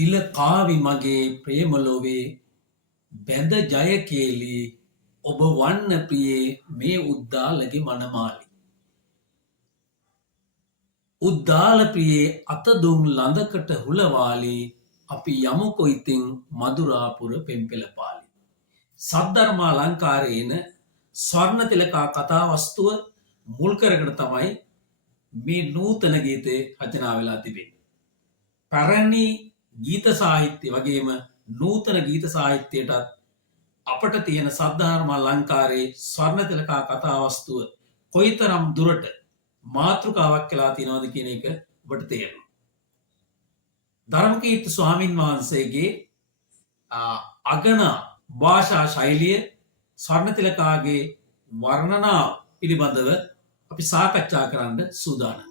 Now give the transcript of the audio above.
තිලකාවි මගේ ප්‍රේමලොවේ බැඳ ජය කේලි ඔබ වන්න ප්‍රියේ මේ උද්දාලගේ මනමාලි. උද්දාල ප්‍රියේ අතදුම් ළඳකට හුලවාලි අපි යමුකො ඉතින් මදුරාපුර පෙම්පෙළපාලි. සද්ධර්මා අලංකාරයේන ස්වර්ණ තිලකා කතාවස්තුව මුල් කරගෙන තමයි මේ නූතන ගීතය රචනා වෙලා තිබෙන්නේ. පැරණි ගීත සාහිත්‍ය වගේම නූතන ගීත සාහිත්‍යයටත් අපට තියෙන සද්ධර්ම අලංකාරයේ ස්වර්ණ තිලකා කතාවස්තුව කොයිතරම් දුරට මාතෘකාවක් කළා තියෙනවද කියන එක ඔබට තේරෙනවා. ධර්මකීර්ති ස්වාමින් වහන්සේගේ අගන භාෂා ශෛලිය ස්වර්ණ තිලකාගේ වර්ණනාව පිළිබඳව අපි සාකච්ඡා කරන්න සූදානම්.